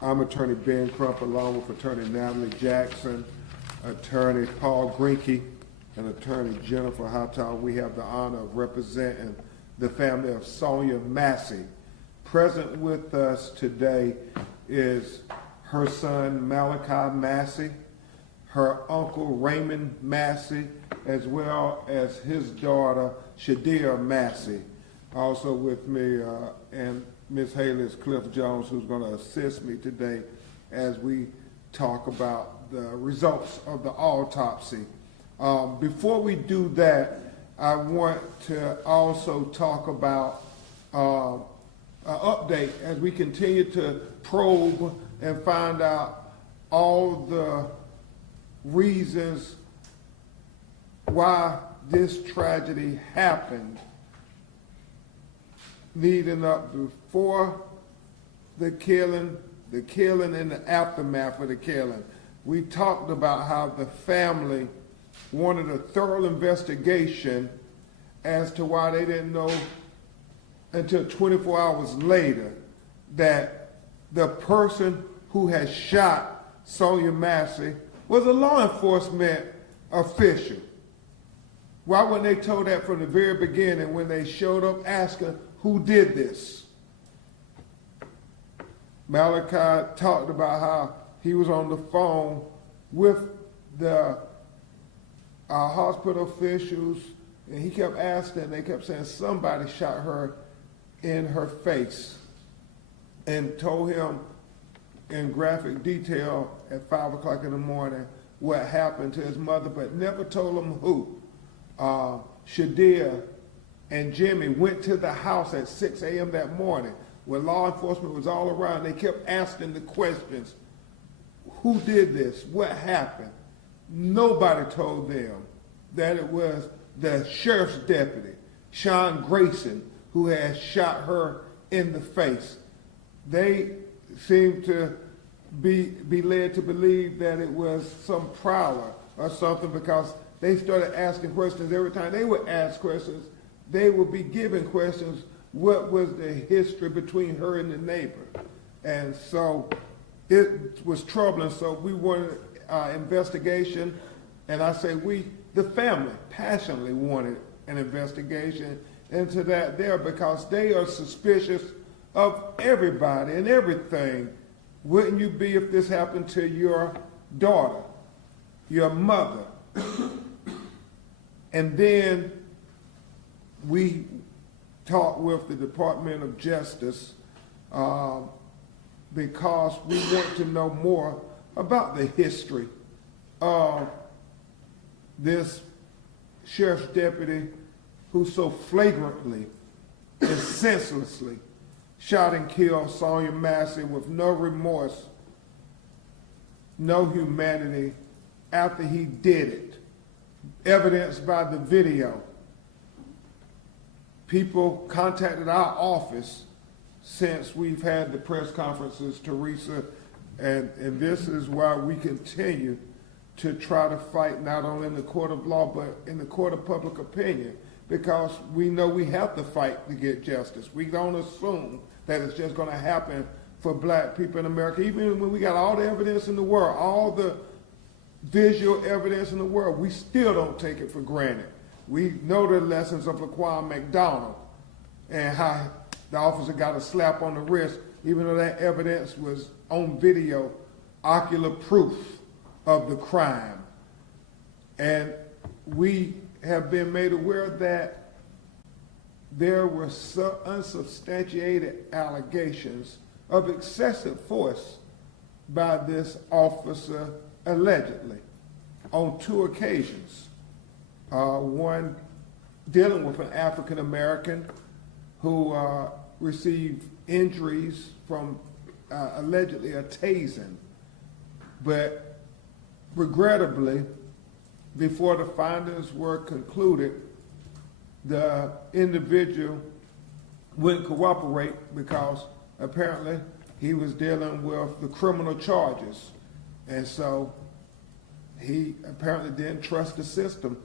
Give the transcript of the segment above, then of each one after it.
I'm Attorney Ben Crump, along with Attorney Natalie Jackson, Attorney Paul Greinke, and Attorney Jennifer Houghton. We have the honor of representing the family of Sonya Massey. Present with us today is her son Malachi Massey, her uncle Raymond Massey, as well as his daughter Shadia Massey. Also with me and Ms. Haley is Cliff Jones, who's going to assist me today as we talk about the results of the autopsy. Before we do that, I want to also talk about an update as we continue to probe and find out all the reasons why this tragedy happened leading up before the killing and the aftermath of the killing. We talked about how the family wanted a thorough investigation as to why they didn't know until 24 hours later that the person who had shot Sonya Massey was a law enforcement official. Why weren't they told that from the very beginning when they showed up asking who did this? Malachi talked about how he was on the phone with the hospital officials, and he kept asking, they kept saying somebody shot her in her face, and told him in graphic detail at 5 o'clock in the morning what happened to his mother, but never told him who. Shadia and Jimmy went to the house at 6 a.m. that morning where law enforcement was all around. They kept asking the questions, who did this? What happened? Nobody told them that it was the sheriff's deputy, Sean Grayson, who had shot her in the face. They seemed to be led to believe that it was some prowler or something, because they started asking questions. Every time they would ask questions, they would be given questions. What was the history between her and the neighbor? And so it was troubling. So we wanted investigation. And I say we, the family, passionately wanted an investigation into that there, because they are suspicious of everybody and everything. Wouldn't you be if this happened to your daughter, your mother? And then we talked with the Department of Justice because we want to know more about the history of this sheriff's deputy who so flagrantly and senselessly shot and killed Sonya Massey with no remorse, no humanity after he did it, evidenced by the video. People contacted our office since we've had the press conferences, Teresa, and this is why we continue to try to fight not only in the court of law, but in the court of public opinion, because we know we have to fight to get justice. We don't assume that it's just going to happen for black people in America. Even when we got all the evidence in the world, all the visual evidence in the world, we still don't take it for granted. We know the lessons of Laquan McDonald and how the officer got a slap on the wrist, even though that evidence was on video, ocular proof of the crime. And we have been made aware that there were unsubstantiated allegations of excessive force by this officer allegedly on 2 occasions. One dealing with an African American who received injuries from allegedly a tasing, but regrettably, before the findings were concluded, the individual wouldn't cooperate because apparently he was dealing with the criminal charges, and so he apparently didn't trust the system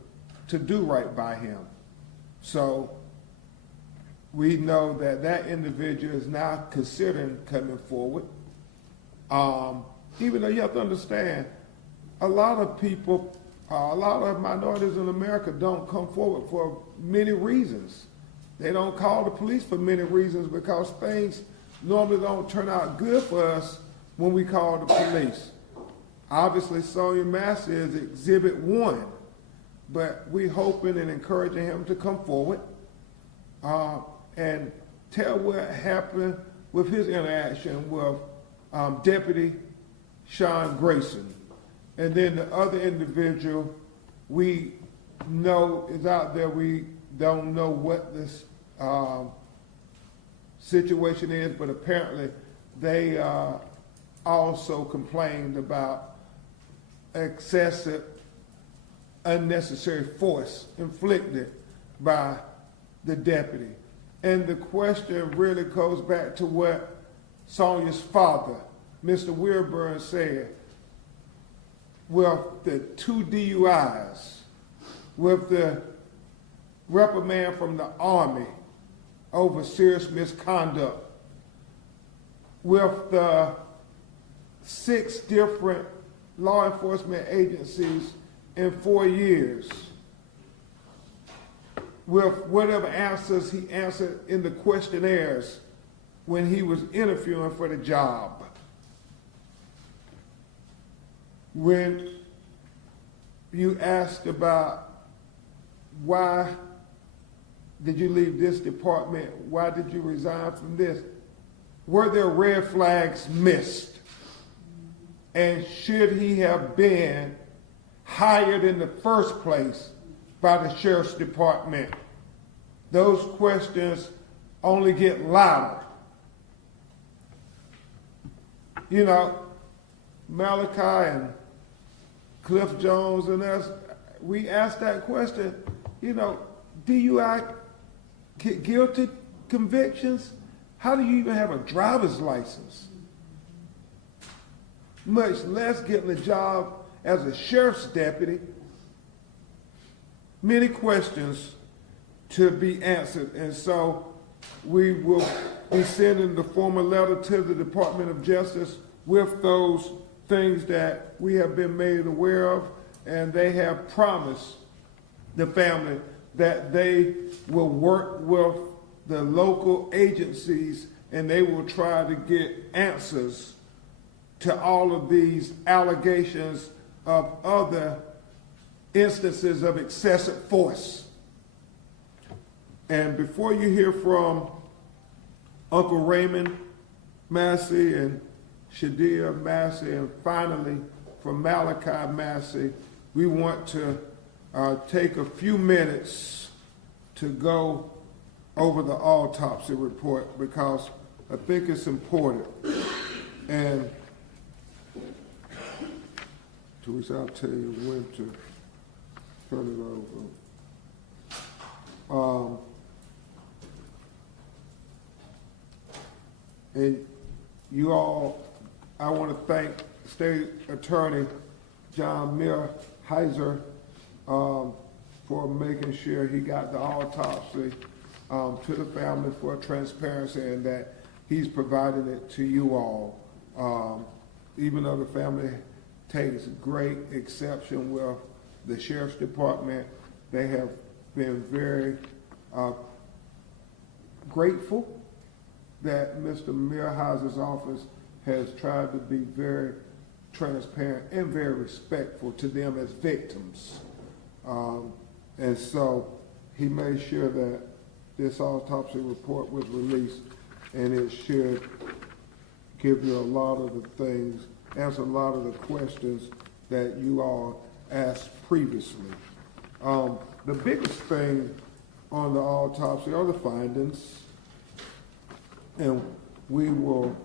to do right by him. So we know that that individual is now considering coming forward. Even though you have to understand, a lot of people, a lot of minorities in America don't come forward for many reasons. They don't call the police for many reasons because things normally don't turn out good for us when we call the police. Obviously, Sonya Massey is exhibit one, but we're hoping and encouraging him to come forward and tell what happened with his interaction with Deputy Sean Grayson. And then the other individual we know is out there. We don't know what this situation is, but apparently they also complained about excessive, unnecessary force inflicted by the deputy. And the question really goes back to what Sonya's father, Mr. Wilburn, said. With the 2 DUIs, with the reprimand from the Army over serious misconduct, with the 6 different law enforcement agencies in 4 years, with whatever answers he answered in the questionnaires when he was interviewing for the job. When you asked about why did you leave this department, why did you resign from this, were there red flags missed? And should he have been hired in the first place by the sheriff's department? Those questions only get louder. You know, Malachi and Cliff Jones and us, we asked that question, you know, DUI guilty convictions? How do you even have a driver's license? Much less getting a job as a sheriff's deputy. Many questions to be answered, and so we will be sending the formal letter to the Department of Justice with those things that we have been made aware of, and they have promised the family that they will work with the local agencies and they will try to get answers to all of these allegations of other instances of excessive force. And before you hear from Uncle Raymond Massey and Shadia Massey, and finally from Malachi Massey, we want to take a few minutes to go over the autopsy report because I think it's important. And Teresa, I'll tell you when to turn it over. And you all, I want to thank State Attorney John Heiser for making sure he got the autopsy to the family for transparency and that he's providing it to you all. Even though the family takes great exception with the Sheriff's Department, they have been very grateful that Mr. Heiser's office has tried to be very transparent and very respectful to them as victims. And so he made sure that this autopsy report was released, and it should give you a lot of the things, answer a lot of the questions that you all asked previously. The biggest thing on the autopsy are the findings, and we will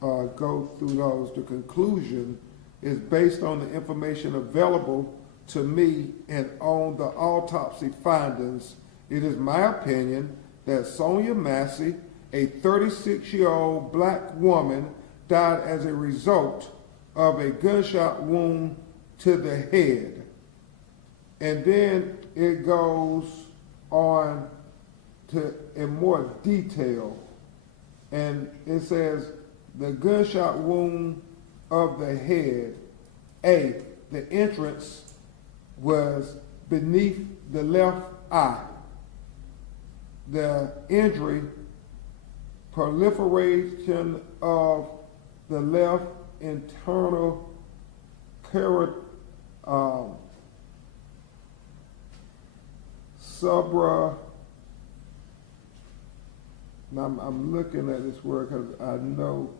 go through those. The conclusion is based on the information available to me and on the autopsy findings. It is my opinion that Sonya Massey, a 36-year-old black woman, died as a result of a gunshot wound to the head. And then it goes on to in more detail. And it says the gunshot wound of the head. A, the entrance was beneath the left eye. The injury, proliferation of the left internal I'm looking at this word because I know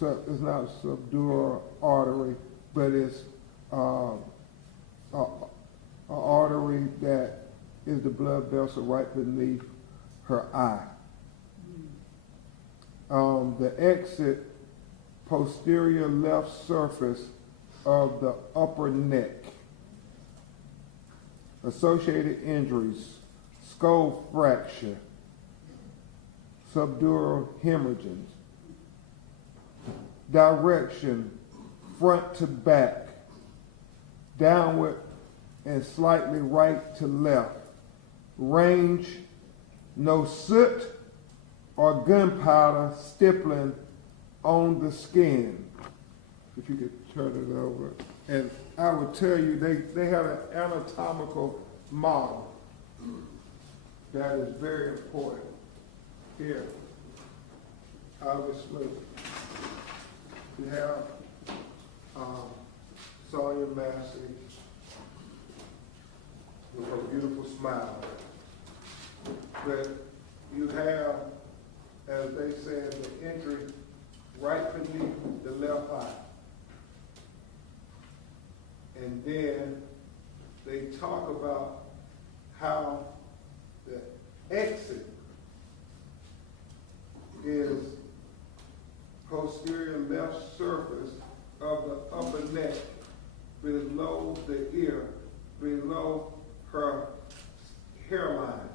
it's not subdural artery, but it's an artery that is the blood vessel right beneath her eye. The exit, posterior left surface of the upper neck. Associated injuries, skull fracture, subdural hemorrhaging. Direction, front to back, downward and slightly right to left. Range, no soot or gunpowder stippling on the skin. If you could turn it over. And I would tell you, they had an anatomical model that is very important. Here, obviously, you have Sonya Massey with her beautiful smile. But you have, as they said, the injury right beneath the left eye. And then they talk about how the exit is posterior left surface of the upper neck, below the ear, below her hairline.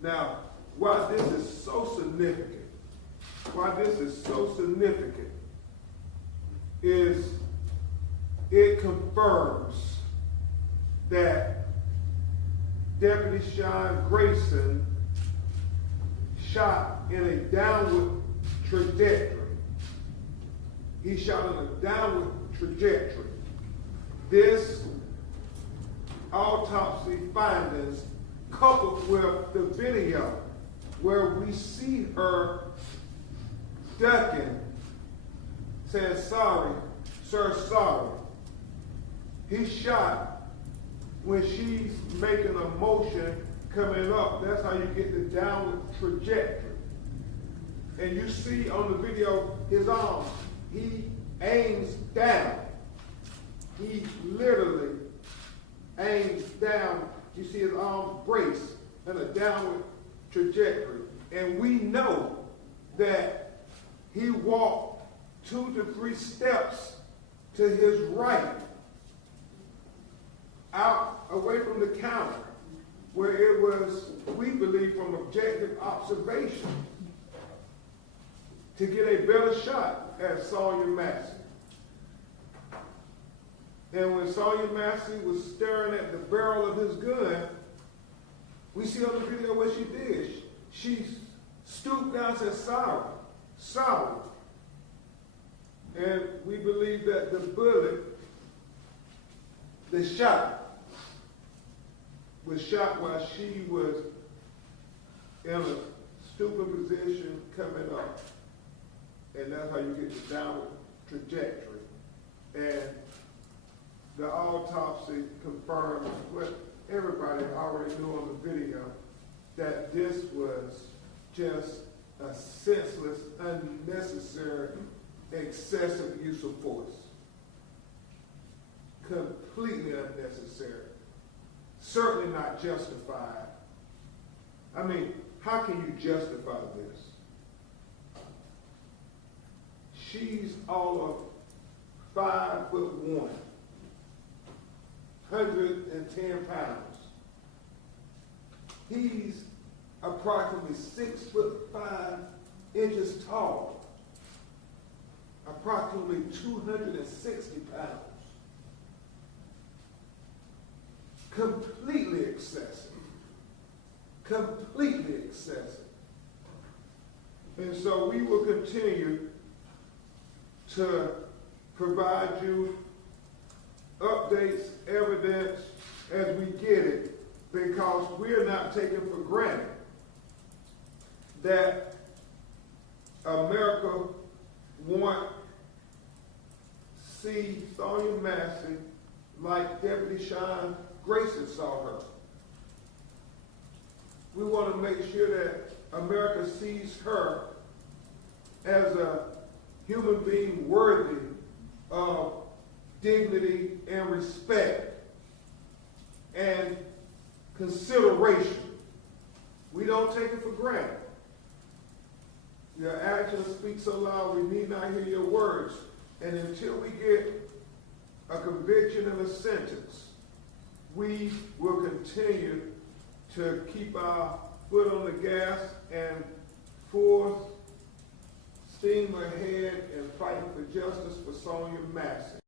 Now, why this is so significant, is it confirms that Deputy Sean Grayson shot in a downward trajectory. He shot in a downward trajectory. This autopsy findings, coupled with the video where we see her ducking, saying, "Sorry, sir, sorry." He shot when she's making a motion coming up. That's how you get the downward trajectory. And you see on the video his arms. He aims down. He literally aims down. You see his arms brace in a downward trajectory. And we know that he walked 2 to 3 steps to his right, out away from the counter, where it was, we believe, from objective observation, to get a better shot at Sonya Massey. And when Sonya Massey was staring at the barrel of his gun, we see on the video what she did. She stooped down and said, "Sorry, sorry." And we believe that the bullet, the shot, was shot while she was in a stooping position coming up. And that's how you get the downward trajectory. And the autopsy confirms what everybody already knew on the video, that this was just a senseless, unnecessary, excessive use of force. Completely unnecessary. Certainly not justified. I mean, how can you justify this? She's all of 5'1", 110 pounds. He's approximately 6'5" tall, approximately 260 pounds. Completely excessive. Completely excessive. And so we will continue to provide you updates, evidence as we get it, because we're not taking for granted that America want see Sonya Massey like Deputy Sean Grayson saw her. We want to make sure that America sees her as a human being worthy of dignity and respect and consideration. We don't take it for granted. Your actions speak so loud, we need not hear your words. And until we get a conviction and a sentence, we will continue to keep our foot on the gas and full steam ahead and fight for justice for Sonya Massey.